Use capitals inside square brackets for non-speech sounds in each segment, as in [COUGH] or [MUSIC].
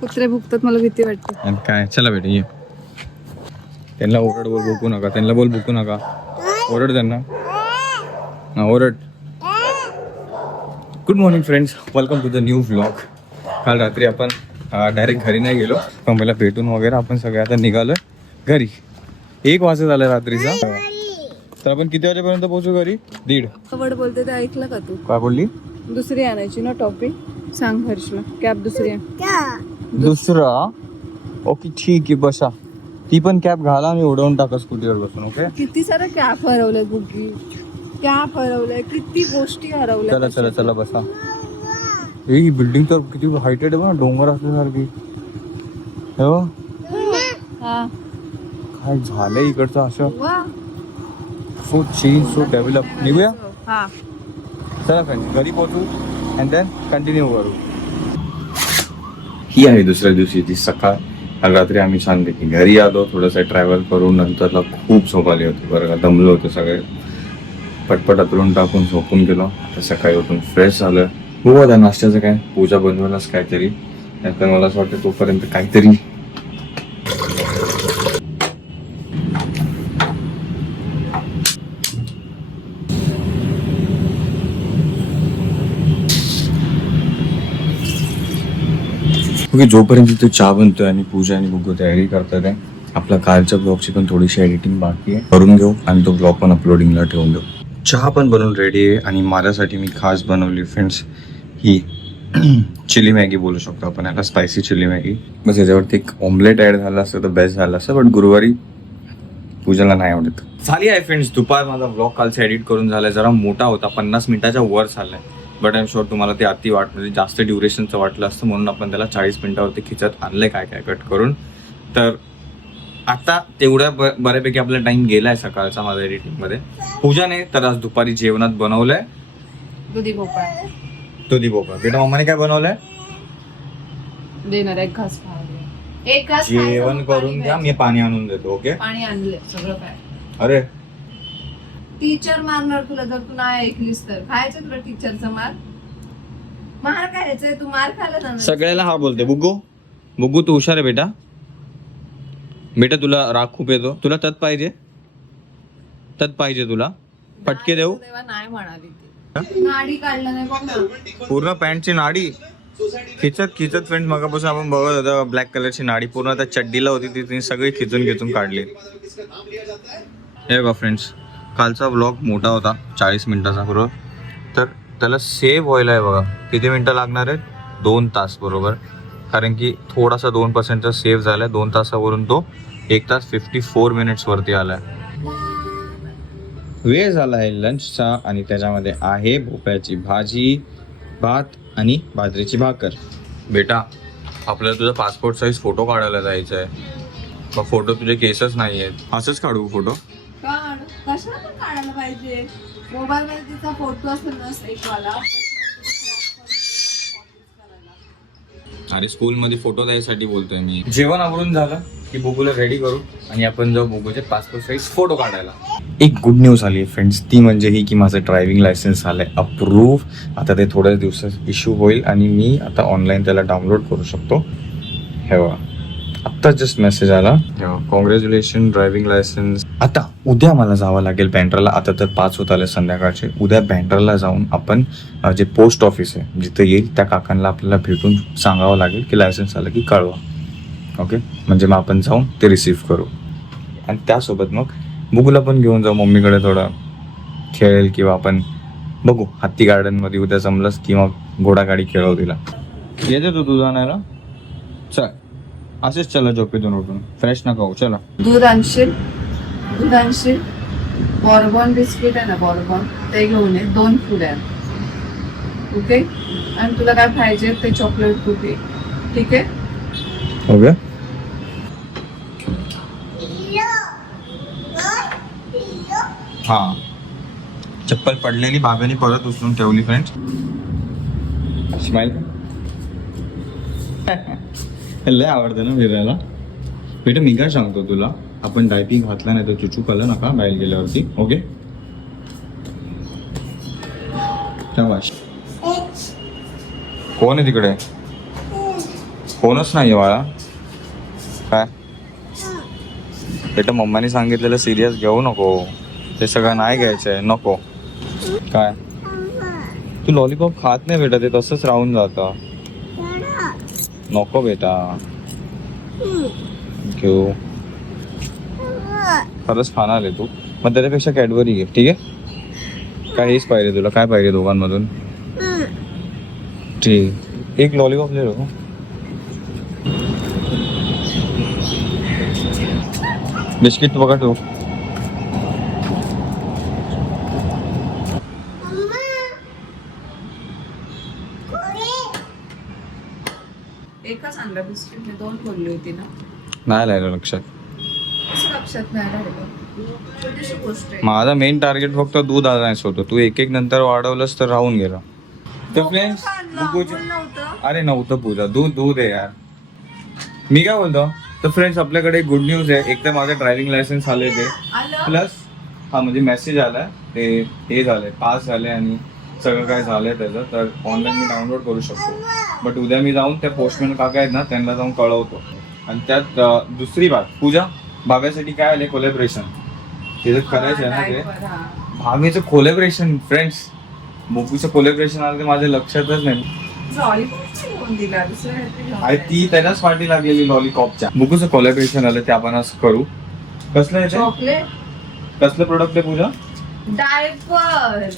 कुत्रे भुकतात मला भीती वाटते. आणि काय? चला बेटा ये. त्यांना ओरड बोल भुकू नका. त्यांना बोल भुकू नका. ओरड त्यांना. हा ओरड. Good morning friends welcome to the new vlog काल रात्री आपण डायरेक्ट घरी नाही गेलो. पण मला भेटून वगैरे आपण सगळे आता निघालो घरी. एक वाजत आलं रात्रीचा. तर आपण किती वाजेपर्यंत पोहोचू घरी? दीड. कबड बोलते ते ऐकलं का तू? काय बोलली? दुसरी आणायची ना टॉपिक? सांग हर्षला. कॅब दुसरी आण. दुसरा? ओके ठीक आहे बसा. ती पण कॅब घाला आणि उडवून टाका स्कूटीवर बसून ओके? किती सारं कॅब हरवलंय बुगी कॅब हरवलंय किती गोष्टी हरवल्या चला चला चला बसा. ही बिल्डिंग तर किती हायटेड आहे बघ डोंगर असल्यासारखी. हो हा. काय झालंय इकडचं असं? वा. सो चेंज सो डेव्हलप निघूया? हा चला फ्रेंड घरी पोहोचू अँड देन कंटिन्यू करू. ही आहे दुसऱ्या दिवशीची सकाळ. काल रात्री आम्ही छानपैकी घरी आलो थोडंसं ट्रॅव्हल करून नंतरला खूप झोप आली होती. बरं का दमलो होतो सगळे. पटपट अतरून टाकून झोपून गेलो. आता सकाळी उठून फ्रेश झालं हो आता नाश्त्याचं काय? पूजा बनवायलाच काहीतरी. नंतर मला असं वाटतं तोपर्यंत काहीतरी की जोपर्यंत तो चहा बनतोय आणि पूजा आणि बुगू तयारी करतात आहे आपल्या कालच्या ब्लॉगची पण थोडीशी एडिटिंग बाकी आहे. करून घेऊ आणि तो ब्लॉग पण अपलोडिंगला ठेवून देऊ. चहा पण बनवून रेडी आहे आणि माझ्यासाठी मी खास बनवली फ्रेंड्स ही [CLEARS THROAT] चिली मॅगी बोलू शकतो आपण याला स्पायसी चिली मॅगी बस याच्यावरती एक ऑमलेट ॲड झालं असतं तर बेस्ट झालं असतं बट गुरुवारी पूजाला नाही आवडत. झाली आहे फ्रेंड्स दुपार माझा ब्लॉग कालचा एडिट करून झालाय जरा मोठा होता पन्नास मिनिटाच्या वर झालाय. बट आय एम शुअर तुम्हाला ते अति वाट म्हणजे जास्त ड्युरेशनचं वाटलं असतं म्हणून आपण त्याला चाळीस मिनिटावरती खिचत आणलंय काय काय कट करून. तर आता तेवढ्या ब बऱ्यापैकी आपला टाइम गेलाय सकाळचा माझा एडिटिंगमध्ये पूजाने तर आज दुपारी जेवणात बनवलंय. दुधी भोपळा. दुधी भोपळा. बेटा मम्माने काय बनवलंय? देणार एक घास खायला एक घास खायचा, जेवण करून द्या मी पाणी आणून देतो ओके. पाणी आणले सगळं काय अरे टीचर मारणार तुला जर तू नाही ऐकलीस तर. खायचं तुला टीचरचा मार? मार खायचंय तू मार खायला जाणार सगळ्याला हा बोलते बुग्गू बुग्गू तू हुशार आहे बेटा. बेटा तुला राग खूप येतो. तुला तत पाहिजे. तत पाहिजे तुला. फटके देऊ. तेव्हा नाही म्हणाली ती. नाडी काढलं नाही बघ ना. पूर्ण पॅन्टची नाडी. खिचत खिचत फ्रेंड मगापासून आपण बघत होतो ब्लॅक कलरची नाडी. पूर्ण त्या चड्डीला होती ती तिने सगळी खिचून खिचून काढली. हे बघा फ्रेंड्स. कालचा ब्लॉग मोठा होता चाळीस मिनिटाचा बरोबर. तर त्याला सेव्ह व्हायला आहे बघा. किती मिनटं लागणार आहेत? दोन तास बरोबर. कारण की थोडासा दोन पर्सेंटचा सेव्ह झाला आहे दोन तासावरून तो एक तास फिफ्टी फोर मिनिट्सवरती आला आहे वेळ झाला आहे लंचचा आणि त्याच्यामध्ये आहे भोपळ्याची भाजी भात आणि बाजरीची भाकर. बेटा आपल्याला तुझा पासपोर्ट साईज फोटो काढायला जायचं आहे मग फोटो तुझे केसच नाही आहेत असंच काढू फोटो कशाला पण काढायला पाहिजे? मोबाईल मध्ये तिचा फोटो असेल ना एक वाला अरे स्कूलमध्ये फोटो द्यायसाठी बोलतोय मी. जेवण आवरून झालं की बुगूला रेडी करू आणि आपण जाऊ बुगूचे पासपोर्ट साईज फोटो काढायला. एक गुड न्यूज आली फ्रेंड्स ती म्हणजे ही की माझं ड्रायव्हिंग लायसन्स आलंय अप्रूव्ह आता ते थोड्याच दिवसात इश्यू होईल आणि मी आता ऑनलाईन त्याला डाउनलोड करू शकतो. हे बघा. आत्ता जस्ट मेसेज आला. कॉंग्रॅच्युलेशन ड्रायव्हिंग लायसन्स आता उद्या मला जावं लागेल बँड्राला. आता तर पाच होत आले संध्याकाळचे. उद्या बँड्राला जाऊन आपण जे पोस्ट ऑफिस आहे जिथं येईल त्या काकांना आपल्याला भेटून सांगावं लागेल की लायसन्स आलं की कळवा. ओके म्हणजे मग आपण जाऊन ते रिसीव्ह करू. आणि त्यासोबत मग बुगूला पण घेऊन जाऊ. मम्मीकडे थोडं खेळेल किंवा आपण बघू. हत्ती गार्डनमध्ये उद्या जमलंच किंवा घोडागाडी खेळव तिला. येते तू तुझा आणायला चल. असेच चला झोपेतून उठून. फ्रेश नका होऊ चला. दूध आणशील? दूध आणशील? बॉर्बॉन बिस्किट आहे ना बॉर्बॉन ते घेऊन ये दोन फुल्या ओके आणि तुला काय पाहिजे? ते चॉकलेट कुकी ठीक आहे? ओके हा. चप्पल पडलेली बाब्याने परत उचलून ठेवली फ्रेंड्स स्माइल लय आवडतं ना फिरायला. बेटा मी काय सांगतो तुला? आपण डायपिंग घातला नाही तर चुचू कलं नका बाहेर गेल्यावरती. ओके? शाबाश कोण आहे तिकडे? कोणच नाही बाळा. काय? बेटा मम्माने सांगितलेलं सिरियस घेऊ नको. ते सगळं नाही घ्यायचंय. नको. काय? तू लॉलीपॉप खात नाही बेटा ते तसंच राहून जातं. नको बेटा। क्यों? खरंच खाणार आहे तू। मग त्याच्यापेक्षा कॅडबरी घे ठीक आहे काय हेच पाहिजे तुला? काय पाहिजे दोघांमधून ठीक। एक लॉलीपॉप ले लो। बिस्किट बघा तू। एकच आणलं बिस्किट मी दोन बोलली होती ना? नाही राहिलं लक्षात. असं लक्षात नाही राहिलं छोटीशी गोष्ट आहे. माझा मेन टार्गेट फक्त दूध आणायचं होतं तू एक एक नंतर वाढवलंस तर राहून गेला. तर फ्रेंड्स नव्हतं. अरे नव्हतं पूजा दूध दूध आहे यार. मी काय बोलतो? तर फ्रेंड्स आपल्याकडे गुड न्यूज आहे. एक तर माझं ड्रायव्हिंग लायसन्स आले ते आलं? प्लस हा म्हणजे मेसेज आलाय ते हे झालंय पास झाले आणि सगळं काय झालंय त्याचं तर ऑनलाईन मी डाउनलोड करू शकतो. बट उद्या मी जाऊन त्या पोस्टमॅन काका आहेत ना त्यांना जाऊन कळवतो. आणि त्यात दुसरी बात पूजा भाव्यासाठी काय आले कोलॅबरेशन तिथं करायचं आहे ना ते. भावेचं कोलॅबरेशन फ्रेंड्स बुकूचं कोलॅबरेशन आलं ते माझ्या लक्षातच नाही. ती त्याच्याच पार्टी लागलेली लॉलीपॉपच्या बुकूचं कोलॅबरेशन आलं ते आपण आज करू. कसलं कसलं प्रोडक्ट आहे पूजा? डायपर.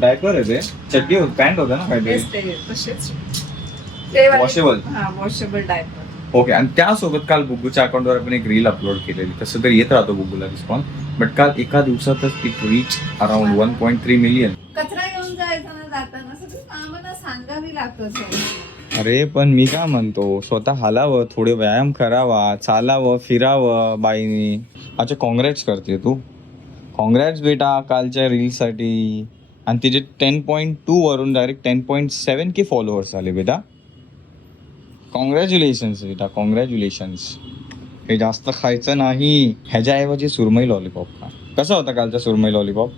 डायपर आहे ते. चड्डी होत पॅन्ट होतं ना काहीतरी? तेच ते तसेच. ते वाले- Washable? हा वॉशेबल डायपर ओके आणि त्यासोबत काल बुग्गूच्या अकाउंटवर आपण एक रील अपलोड केलेली. तसं तर येत राहतो बुग्गूला रिस्पॉन्स बट काल एका दिवसातच it reach around one point three million कचरा घेऊन जायचा ना जाताना सगळं आम्हाला सांगावी लागतं सर अरे पण मी काय म्हणतो? स्वतः हालावं थोडे व्यायाम करावा चालावं फिरावं बाईनी. अच्छा काँग्रेस करते तू. काँग्रेस बेटा कालच्या रीलसाठी आणि तिचे टेन पॉईंट टू वरून direct ten point seven K followers आले बेटा. कॉंग्रॅच्युलेशन्स बेटा कॉंग्रॅच्युलेशन्स हे जास्त खायचं नाही. ह्याच्याऐवजी सुरमई लॉलीपॉप खा. कसा होता कालचा सुरमई लॉलीपॉप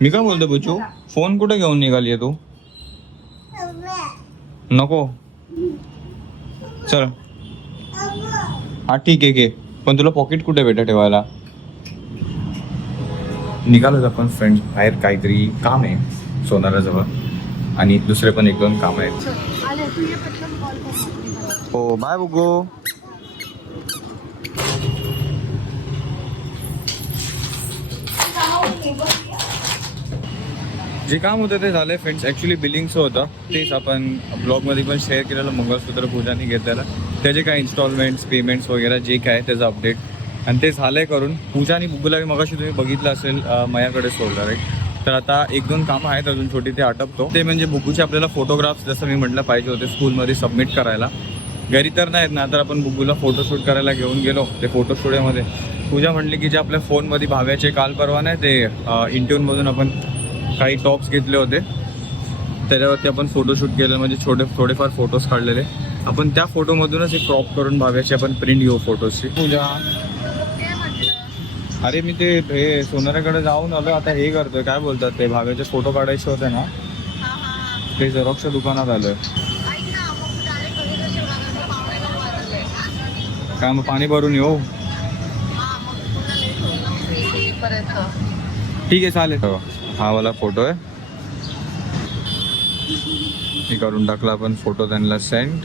मी काय बोलतो बुचू फोन कुठे घेऊन निघाली तू? नको. चल. हा ठीक आहे पण तुला पॉकेट कुठे भेटा ठेवायला? निघालो आपण फ्रेंड बाहेर काहीतरी काम आहे सोनाराजवळ. आणि दुसरे पण एक दोन काम आहेत. हो बाय बुगो जे काम होतं ते झालंय फ्रेंड्स ॲक्च्युली बिलिंगचं होतं. तेच आपण ब्लॉगमध्ये पण शेअर केलेलं मंगळसूत्र पूजाने घेतलेलं. त्याचे काय इन्स्टॉलमेंट्स पेमेंट्स वगैरे जे काय त्याचं अपडेट आणि ते झालंय करून. पूजा आणि बुबुला मी मगाशी तुम्ही बघितलं असेल अं, सोडलं राईट तर आता एक दोन कामं आहेत अजून छोटी ते आटपतो. ते म्हणजे बुगूचे आपल्याला फोटोग्राफ्स जसं मी म्हटलं पाहिजे होते स्कूलमध्ये सबमिट करायला. घरी तर नाहीत ना तर आपण बुगूला फोटोशूट करायला घेऊन गेलो ते फोटो स्टुडिओमध्ये पूजा म्हटली की जे आपल्या फोनमध्ये भाव्याचे काल परवा नाही ते इंट्यूनमधून आपण काही टॉप्स घेतले होते. त्याच्यावरती आपण फोटोशूट केले म्हणजे छोटे थोडेफार फोटोज काढलेले. आपण त्या फोटोमधूनच एक क्रॉप करून भाव्याची आपण प्रिंट घेऊ फोटोजची पूजा अरे मी ते हे सोनाऱ्याकडे जाऊन आलो आता हे करतोय काय बोलतात ते भाव्याचे फोटो काढायचे होते ना? ते झेरॉक्सच्या दुकानात आलोय. काय मग पाणी भरून येऊ? ठीक आहे चालेल. हो, हा वाला फोटो आहे. मी करून टाकला आपण फोटो त्यांना सेंड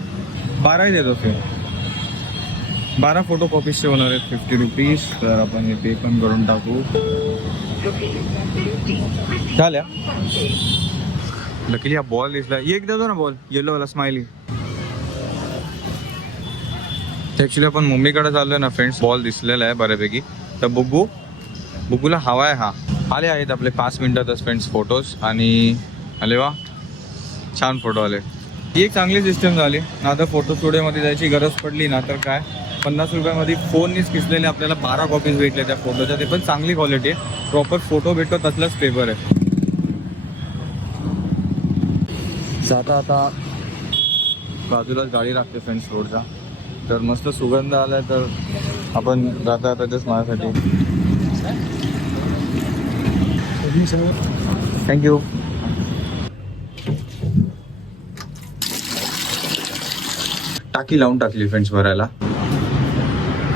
बाराही देतो ते बारा फोटो कॉपीजचे होणार आहेत फिफ्टी रुपीज तर आपण हे पे पण करून टाकू. झाल्या? लकीली हा बॉल दिसला. एक देतो ना बॉल येलो वाला स्माइली ॲक्च्युली आपण मम्मीकडे चाललोय ना फ्रेंड्स बॉल दिसलेला आहे बऱ्यापैकी. तर बुग्गू बुग्गूला हवा आहे हा. आले आहेत आपले पाच मिनिटातच फ्रेंड्स फोटोज आणि आले वा. छान फोटो आले. ही एक चांगली सिस्टम झाली. ना तर फोटो स्टुडिओमध्ये जायची गरज पडली ना तर काय? पन्नास रुपयामध्ये फोननीच किसलेले आपल्याला बारा कॉपीज भेटले त्या फोटोच्या ते पण चांगली क्वालिटी आहे. प्रॉपर फोटो भेटतो तसलाच पेपर आहे. जाता आता बाजूलाच गाडी लागते फ्रेंड्स रोडचा तर मस्त सुगंध आला तर आपण जाता आता तेच माझ्यासाठी. थँक्यू टाकी लावून टाकली फ्रेंड्स भरायला.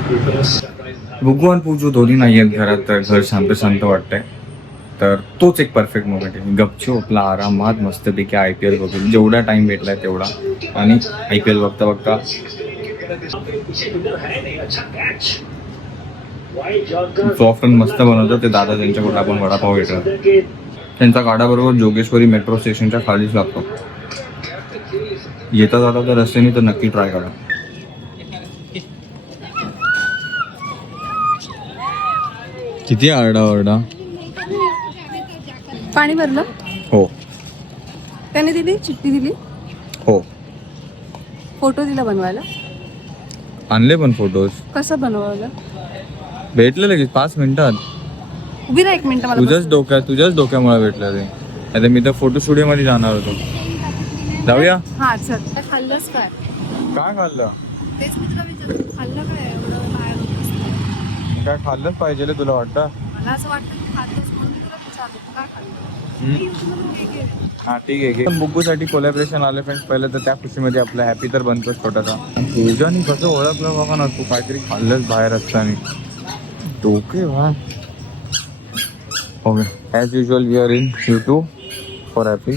भगवान पूजू दोन्ही नाही आहेत घरात तर घर शांत शांत वाटतंय. तर तोच एक परफेक्ट मोमेंट आहे. गपचो आपला आरामात मस्तपैकी आय पी एल बघून. जेवढा टाइम भेटलाय तेवढा. आणि आय पी एल बघता बघता सॉफ्ट मस्त बनवतात ते दादा त्यांच्याकडून आपण वडापाव घेतला. त्यांचा गाड्याबरोबर जोगेश्वरी मेट्रो स्टेशनच्या खालीच लागतो. येता जाता तर रस्त्याने तर नक्की ट्राय करा. किती आरडा ओरडा? पाणी भरलं? हो. त्याने दिली? चिठ्ठी दिली? हो. फोटो दिला बनवायला? आणले पण फोटोज कसं बनवलं भेटले लगेच पाच मिनिटात? उभी राहा एक मिनिट मला तुझ्याच डोक्यात तुझ्याच डोक्यामुळे भेटलं ते. आता मी तर फोटो स्टुडिओ मध्ये जाणार होतो. जाऊया? बस. हा चल. काय खाल्लंच काय? काय खाल्लं? तेच मी तुला विचारलं. खाल्लं काय? काय खाल्लंच पाहिजे तुला वाटतं? मला असं वाटतं की खातच म्हणून मी तुला विचारलं तू काय खाल्लं? मी तुला हे केलं. हा ठीक आहे बुग्गूसाठी कोलॅबरेशन आले फ्रेंड्स पहिलं तर त्या खुशीमध्ये आपलं हॅपी तर बनतो छोटासा. पूजानी कसं ओळखलं बघा ना तू काहीतरी खाल्लंच बाहेर असताना. डोके वा. Okay as usual we are in YouTube for happy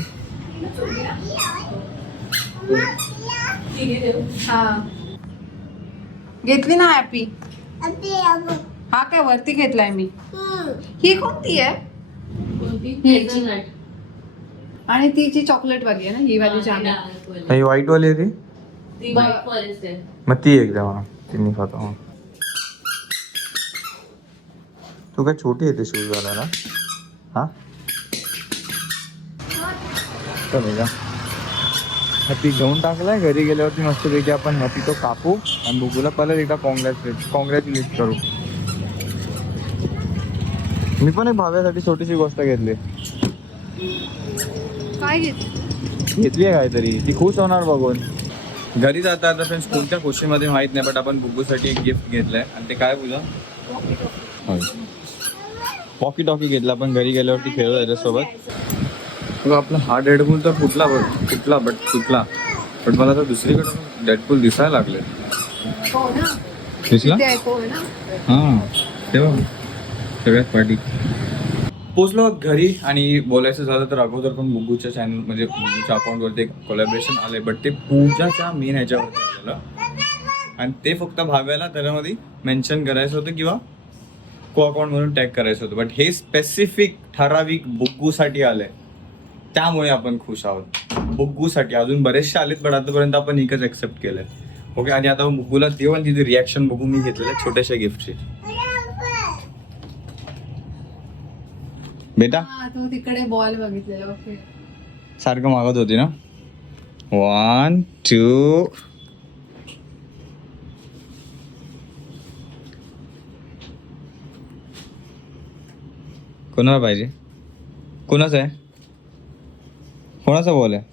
हा. घेतली ना हॅपी हा काय वरती घेतलाय मी? ही कोणती आहे? आणि ती जी चॉकलेट वाली आहे ना ही वाली जाम आहे. ही व्हाईट वाली आहे ती? मग ती एकदा मला. ती मी खातो. मग. तू काय छोटी आहे ते शूज घालायला हा? चल का हॅपी घेऊन टाकलाय. घरी गेल्यावरती मस्तपैकी आपण हॅपी तो कापू. आणि बुगूला परत एकदा कॉंग्रॅच्युलेट कॉंग्रॅच्युलेट करू. मी पण एक भाव्यासाठी छोटीशी गोष्ट घेतली. काय घेतली? घेतली आहे काहीतरी. ती खुश होणार बघून. घरी जाता आता फ्रेंड्स कोणत्या खुशीमध्ये माहीत नाही बट आपण बुग्गूसाठी एक गिफ्ट घेतलंय. आणि ते काय पूजा? पॉकी टॉकी घेतला आपण घरी गेल्यावरती खेळलो त्याच्यासोबत बघ आपला हा डेडपूल तर फुटला बघ. फुटला बट तुटला बट मला तर दुसरीकडे डेडपूल दिसायला लागले हो ना. दिसला? ना. हा. तेव्हा सगळ्यात पाठी पोचलो घरी आणि बोलायचं झालं तर अगोदर पण बुग्गूच्या चॅनल म्हणजे बुग्गूच्या अकाउंटवरती एक कोलॅबरेशन आलंय बट ते पूजाच्या मेन ह्याच्यावरती आलेलं. आणि ते फक्त भाव्याला त्याच्यामध्ये मेन्शन करायचं होतं किंवा को अकाउंट म्हणून टॅग करायचं होतं. बट हे स्पेसिफिक ठराविक बुग्गूसाठी आलंय. त्यामुळे आपण खुश आहोत. बुग्गूसाठी अजून बरेचसे आलेत बट आतापर्यंत आपण एकच ऍक्सेप्ट केलंय. ओके आणि आता बुग्गूला देऊ आणि तिथे रिॲक्शन बघू मी घेतलेलं छोट्याशा गिफ्टची बेटा? तू तिकडे बॉल बघितलेला ओके सारखं मागत होती ना? वन टू कोणाला पाहिजे? कोणाचं आहे? कोणाचा बॉल आहे?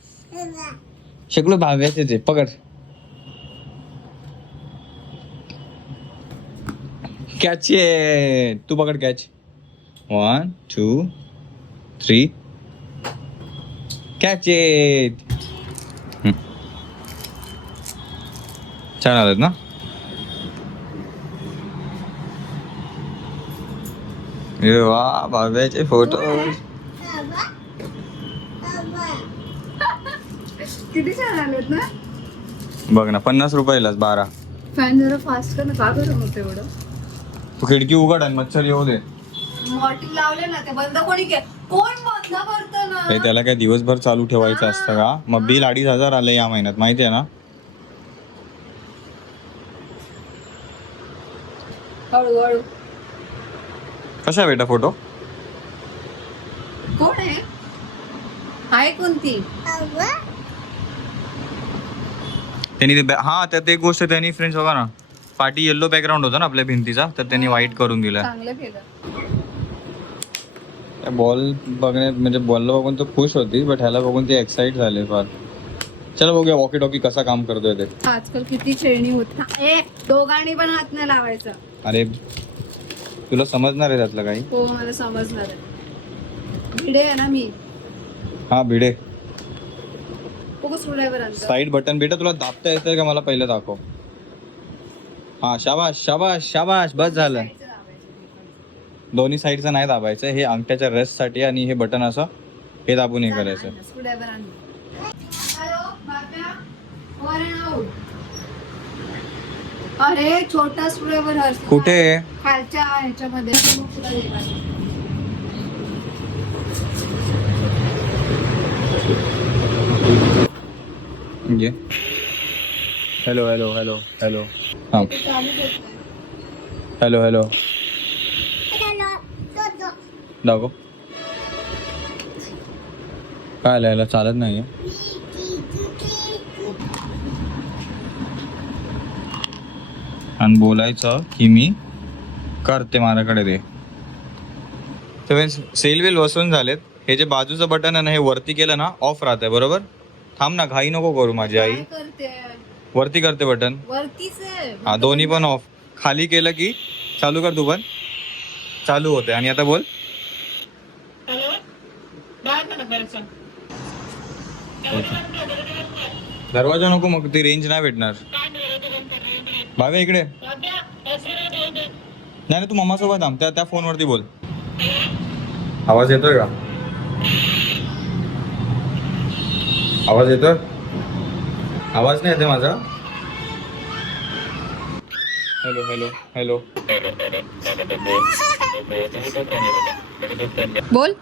शेकडो भाव्याचेच आहे पकड. कॅच आहे तू पकड catch one two three catch it छान आलं ना अरे वा बाब्याचे फोटो किती छान आलेत ना बघ ना पन्नास रुपयालाच बारा फॅन जरा फास्ट कर ना का होतं एवढं तू खिडकी उघड आणि मच्छर येऊ दे मॉर्टिंग लावले ना ते बंद कोणी के कोण बंद करतं ना? हे त्याला काय दिवसभर चालू ठेवायचं असतं का? मग बिल अडीच हजार आलं या महिन्यात माहिती आहे ना? हळू हळू कसा आहे बेटा फोटो? कोण आहे? आहे कोणती? त्यांनी ते बॅ- हा त्यात एक गोष्ट त्यांनी फ्रेंड्स बघा ना. पाठी येल्लो बॅकग्राऊंड होता ना आपल्या भिंतीचा तर त्यांनी व्हाईट करून दिला चांगलं केलं. बॉल बघण्यात म्हणजे बॉलला बघून तो खुश होती बट ह्याला बघून ती एक्साइट झाले फार. चलो बघूया वॉकी टॉकी कसा काम करतोय ते. आजकाल किती खेळणी होत. ए दोघांनी पण हात नाही लावायचा. अरे तुला समजणार आहे त्यातलं काही? हो मला समजणार आहे. भिडे आहे ना मी. हा भिडे. साईड बटन बेटा तुला दाबता येतंय का? मला पहिलं दाखव. हा शाबाश शाबाश शाबाश बस झालं. दोन्ही साईडचं नाही दाबायचं हे अंगठ्याच्या रेस्टसाठी आणि हे बटन असं हे दाबून हे करायचं. अरे छोटा स्क्रूड्रायव्हर कुठे? खालच्या ह्याच्यामध्ये. घे hello hello hello hello. Hello hello दाखव. काय आलं याला चालत नाही आणि बोलायचं की मी करते माझ्याकडे दे तर सेल वेल वसून झालेत. हे जे बाजूचं बटन आहे ना हे वरती केलं ना ऑफ राहतंय बरोबर? थांब ना घाई नको करू माझी आई. वरती करते बटन. हा दोन्ही पण ऑफ खाली केलं की चालू कर तू पण. चालू होते आणि आता बोल हॅलो बाहेर म्हणा बाहेरचा दरवाजा नको मग ती रेंज नाही भेटणार. भावे इकडे. नाही तू मम्मा सोबत थांब त्या त्या फोनवरती बोल. आवाज येतोय का? आवाज येतोय? आवाज नाही येते माझा? Hello hello hello. बोल.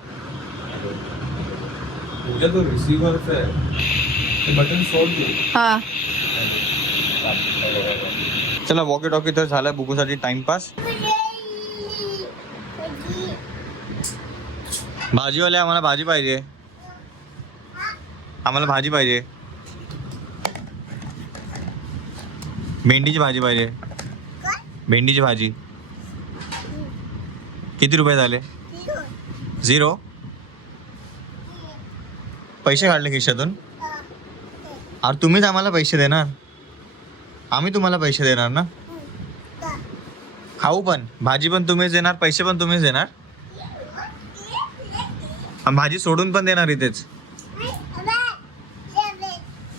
तुझ्या तो आहे ते बटन सोड हा। चला वॉकी टॉकी तर झालं बुकूसाठी टाइमपास भाजीवाले आम्हाला भाजी पाहिजे आम्हाला भाजी पाहिजे भेंडीची भाजी पाहिजे भेंडीची भाजी। किती रुपये झाले? झिरो पैसे काढले खिशातून? अरे तुम्हीच आम्हाला पैसे देणार. आम्ही तुम्हाला पैसे देणार ना? खाऊ पण. भाजी पण तुम्हीच देणार पैसे पण तुम्हीच देणार. भाजी सोडून पण देणार इथेच.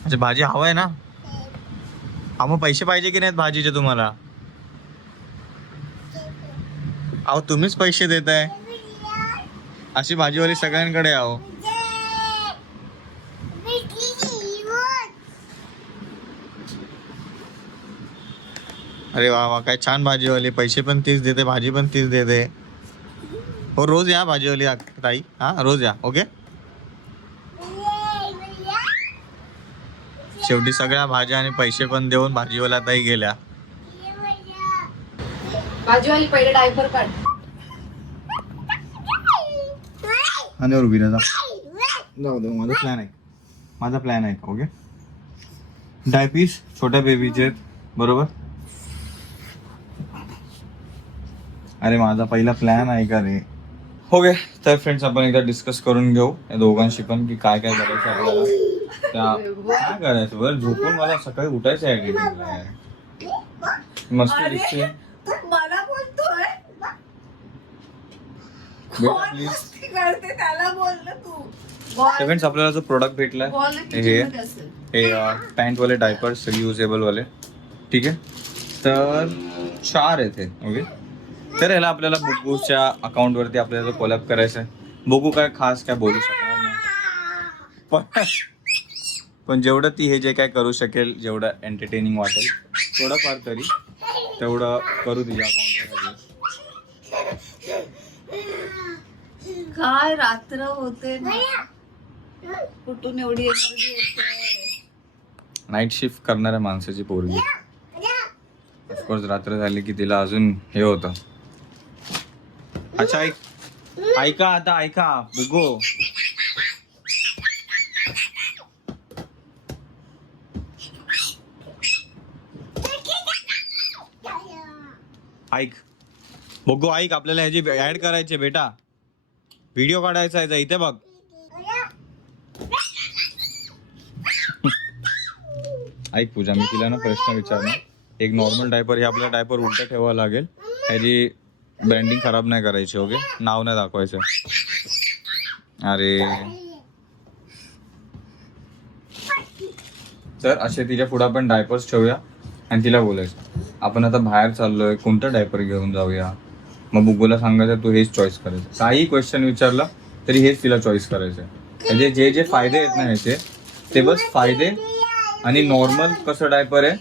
अच्छा भाजी हवं आहे ना? हा मग पैसे पाहिजे की नाहीत भाजीचे तुम्हाला? अहो तुम्हीच पैसे देत आहे अशी भाजीवाली सगळ्यांकडे आहो अहो अरे वा वा काय छान भाजीवाली. पैसे पण तीच देते भाजी पण तीच देते. हो रोज या भाजीवाली ताई. हा रोज या ओके? शेवटी सगळ्या भाज्या आणि पैसे पण देऊन भाजीवाला ताई गेल्या. भाजीवाली पहिले डायपर काढ. आणि उभी जा. जाऊ दे माझा प्लॅन आहे. माझा प्लॅन आहे ओके? डायपीस छोट्या बेबीचे बरोबर? अरे माझा पहिला प्लॅन आहे का रे? ओके तर फ्रेंड्स आपण एकदा डिस्कस करून घेऊ. या दोघांशी पण की काय काय करायचं आपल्याला. त्या काय करायचं बरं? झोपून मला सकाळी उठायचं आहे यार. मस्त. दिसते मला बोलतोय? प्लीज करते त्याला तू. फ्रेंड्स आपल्याला जो प्रोडक्ट भेटलाय बॉल हे हे पॅन्टवाले डायपर्स रियुजेबल वाले. ठीक आहे? तर चार आहेत ओके? तर ह्याला आपल्याला बुकूच्या अकाउंटवरती आपल्याला कोलॅप करायचं आहे बुकू काय खास काय बोलू शकणार नाही. पण पण जेवढं ती हे जे काय करू शकेल जेवढं एंटरटेनिंग वाटेल थोडंफार तरी तेवढं करू तिच्या अकाउंटवर काय रात्र होते कुठून एवढी नाईट शिफ्ट करणाऱ्या माणसाची पोरगी. ऑफकोर्स रात्र झाली की तिला अजून हे होतं. अच्छा ऐक. ऐका आता ऐका. बुगो ऐक. बुगो ऐक. आपल्याला ह्याची ऍड करायची आहे बेटा. व्हिडिओ काढायचा आहे इथे बघ. ऐक पूजा मी तिला ना प्रश्न विचारणार. एक नॉर्मल डायपर हे आपल्याला डायपर उलट ठेवावं लागेल. ह्याची ब्रँडिंग खराब नाही करायची ओके नाव नाही दाखवायचं. अरे. तर असे तिच्या पुढे आपण डायपर्स ठेवूया आणि तिला बोलायचं. आपण आता बाहेर चाललोय कोणतं डायपर घेऊन जाऊया? मग बुगूला सांगायचं तू हेच चॉईस करायचं. काही क्वेश्चन विचारलं तरी हेच तिला चॉईस करायचं म्हणजे जे जे फायदे आहेत ना ह्याचे ते बस फायदे आणि नॉर्मल कसं डायपर आहे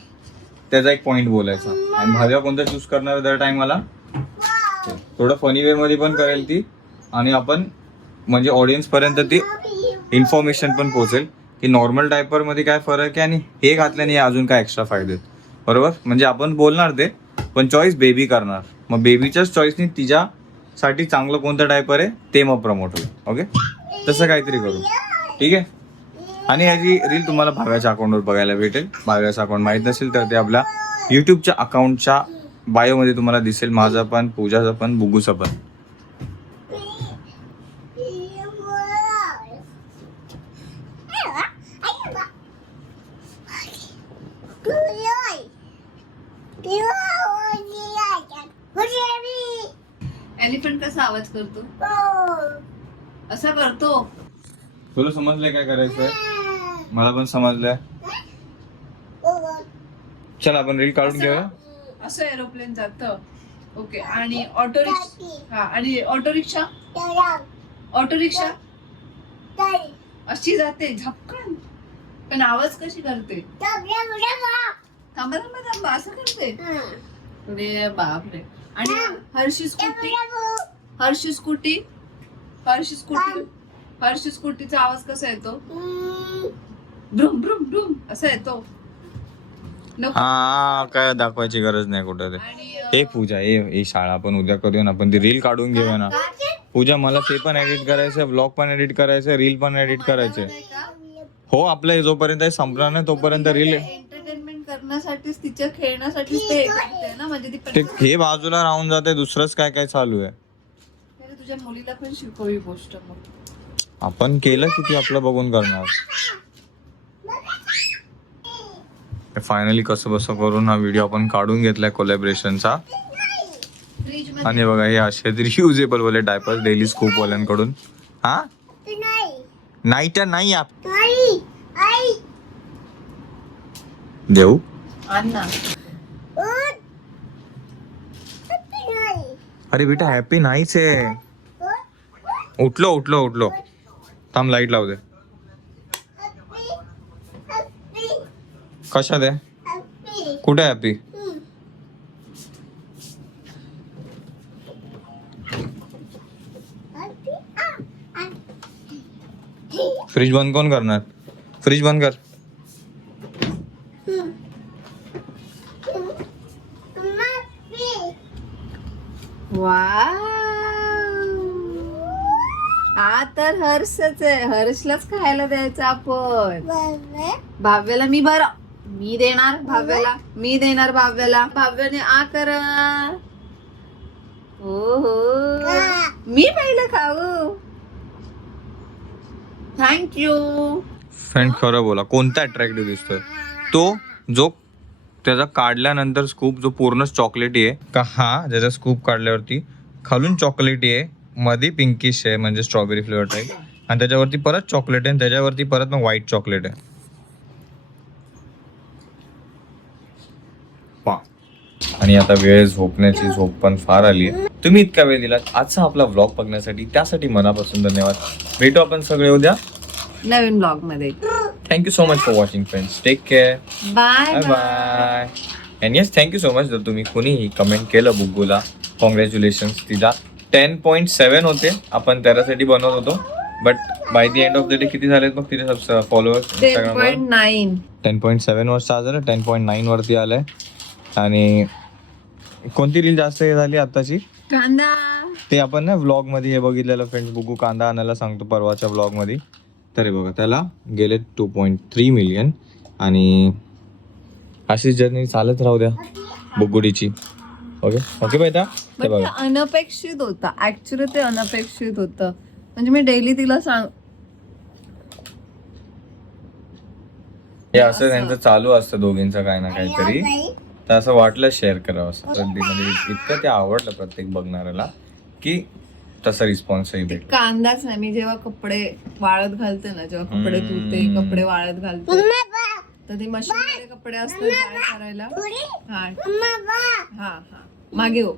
त्याचा एक पॉईंट बोलायचा. आणि भाव्या कोणता चूज करणार दर टाइमला थोडं फनी वे मध्ये पण करेल ती. आणि आपण म्हणजे ऑडियन्स पर्यंत ती इन्फॉर्मेशन पण पोहोचेल. की नॉर्मल डायपरमध्ये काय फरक आहे आणि हे घातल्याने अजून काय एक्स्ट्रा फायदे आहेत. बरोबर? म्हणजे आपण बोलणार ते पण चॉईस बेबी करणार. मग बेबीच्याच चॉईसनी तिच्यासाठी चांगलं कोणतं डायपर आहे ते मग प्रमोट होईल. ओके तसं काहीतरी करू. ठीक आहे? आणि ह्याची रील तुम्हाला भाव्याच्या अकाउंटवर बघायला भेटेल. भाव्याचं अकाउंट माहीत नसेल तर ते आपल्या युट्यूबच्या अकाउंटच्या बायोमध्ये तुम्हाला दिसेल माझं पण पूजाचं पण बुगूचं पण. एलिफंट कसा आवाज करतो? असा करतो? तुला समजलंय काय करायचंय? मला पण समजलंय. चल आपण रील काढून घेऊया. असं एरोप्लेन जात. ओके आणि ऑटो रिक्षा हा आणि ऑटो रिक्षा ऑटो रिक्षा अशी जाते झपकन. पण आवाज कशी करते? थांबा थांबा थांबा असं करते? अरे बापरे. आणि Harshi scooty? Harshi scooty? Harshi scooty? Harshi स्कूटीचा आवाज कसा येतो? ब्रुम ब्रुम ब्रुम असा येतो. हा काय दाखवायची गरज नाही कुठं ते. हे पूजा हे हे शाळा आपण उद्या करूया ना आपण ती रील काढून घेऊया ना. पूजा मला ते पण एडिट करायचंय ब्लॉग पण एडिट करायचंय रील पण एडिट करायचंय. नाही का? हो आपलं हे जोपर्यंत हे संपणार नाही तोपर्यंत रील एंटरटेनमेंट करण्यासाठीच तिच्या खेळण्यासाठीच ते करते ना म्हणजे ती ते पण- हे बाजूला राहून जाते दुसरंच काय काय चालू आहे. तुझ्या मुलीला पण शिकवली गोष्ट मग. आपण केलं किती आपलं बघून करणार? फायनली कसं बसं करून हा व्हिडिओ आपण काढून घेतलाय कोलॅबरेशनचा आणि बघा हे असे रियुजेबल वाले डायपर डेली स्कूप वाल्यांकडून. हा? नाही तर नाही आप देऊ. अरे बेटा हॅपी नाहीच आहे. उठलो उठलो उठलो. थांब लाइट लावू दे. कशात आहे? कुठे हॅपी फ्रीज बंद कोण करणार? फ्रीज बंद कर. हा तर हर्षच आहे. हर्षलाच खायला द्यायचं आपण. भाव्याला मी बर मी देणार भाव्याला मी देणार भाव्याला. भाव्याने आ करा. हो हो मी पहिलं खाऊ. थँक्यू फ्रेंड खरं बोला. कोणता अट्रॅक्टिव्ह दिसतोय? तो जो त्याचा काढल्यानंतर स्कूप जो पूर्ण चॉकलेटी आहे का हा ज्याचा स्कूप काढल्यावरती खालून चॉकलेटी आहे मध्ये पिंकिश आहे म्हणजे स्ट्रॉबेरी फ्लेवर टाईप आणि त्याच्यावरती परत चॉकलेट आहे आणि त्याच्यावरती परत मग व्हाईट चॉकलेट आहे पा आणि आता वेळ झोपण्याची झोप पण फार आली. आहे तुम्ही इतका वेळ दिलात. आजचा आपला व्लॉग बघण्यासाठी त्यासाठी मनापासून धन्यवाद. भेटू आपण सगळे उद्या. नवीन ब्लॉगमध्ये. You so much for watching, friends. Take care. Bye. And yes, thank you so much. जर तुम्ही कोणीही कमेंट केलं बुग्गूला कॉंग्रॅच्युलेशन तिला टेन पॉईंट सेवन होते. आपण त्याच्यासाठी बनवत होतो. But by the end of the day किती झालेत बघ तिथे फॉलोअर्स टेन इंस्टाग्रामवर point nine ten point seven वर झालं टेन पॉईंट नाईन वरती आलंय. आणि कोणती रील जास्त हे झाली आताची कांदा. ते आपण ना व्लॉगमध्ये हे बघितलेलं फ्रेंड्स बुगू कांदा आणायला सांगतो परवाच्या व्लॉगमध्ये. तर हे बघा त्याला गेले टू पॉईंट थ्री मिलियन आणि अशीच जर्नी चालत राहू द्या बुगुडीची. ओके ओके बेटा? ते बघा. अनपेक्षित होतं. ऍक्च्युली ते अनपेक्षित होतं. म्हणजे मी डेली तिला सांग हे असं त्यांचं चालू असतं दोघींचं काय ना काहीतरी. तर असं वाटलं शेअर करावं असं. म्हणजे इतकं ते आवडलं प्रत्येक बघणाऱ्याला की तसा रिस्पॉन्सही ते कांदाच नाही. मी जेव्हा कपडे वाळत घालते ना जेव्हा कपडे. धुते कपडे वाळत घालते तर ती मशीन मध्ये कपडे असतात ड्राय करायला. हा. हा हा. मागे हो.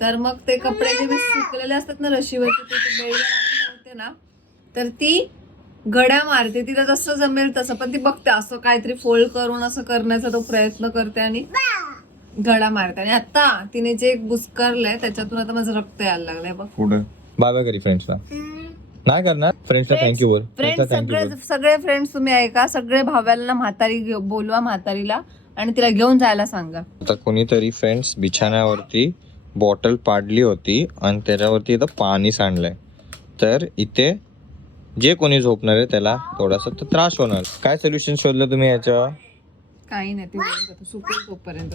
तर मग ते कपडे जे मी सुकलेले असतात ना रशीवरती ते ते बेडवर आणून ठेवते ना तर ती गड्या मारते तिला जसं जमेल तसं. पण ती बघते असं काहीतरी फोल्ड करून असं करण्याचा तो प्रयत्न करते आणि गडा मारते. आणि आता तिने जे बुसकारलंय त्याच्यातून आता माझं रक्त यायला लागलंय बघ. पुढं. बाबा करी फ्रेंड्सला नाही करणार? फ्रेंड्सला थँक्यू बोल. फ्रेंड फ्रेंड्सला थँक्यू सगळे बोल. सगळे फ्रेंड्स तुम्ही ऐका. सगळे भाव्याला म्हातारी घेऊ- बोलवा म्हातारीला आणि तिला घेऊन जायला सांगा. आता कोणीतरी फ्रेंड्स बिछाण्यावरती बॉटल पाडली होती आणि त्याच्यावरती इथं पाणी सांडलंय तर इथे जे कोणी झोपणार आहे त्याला थोडासा तर त्रास होणार. काय सोल्युशन शोधलं तुम्ही याच्यावर? काही नाही ते बोलत सुकेल तोपर्यंत.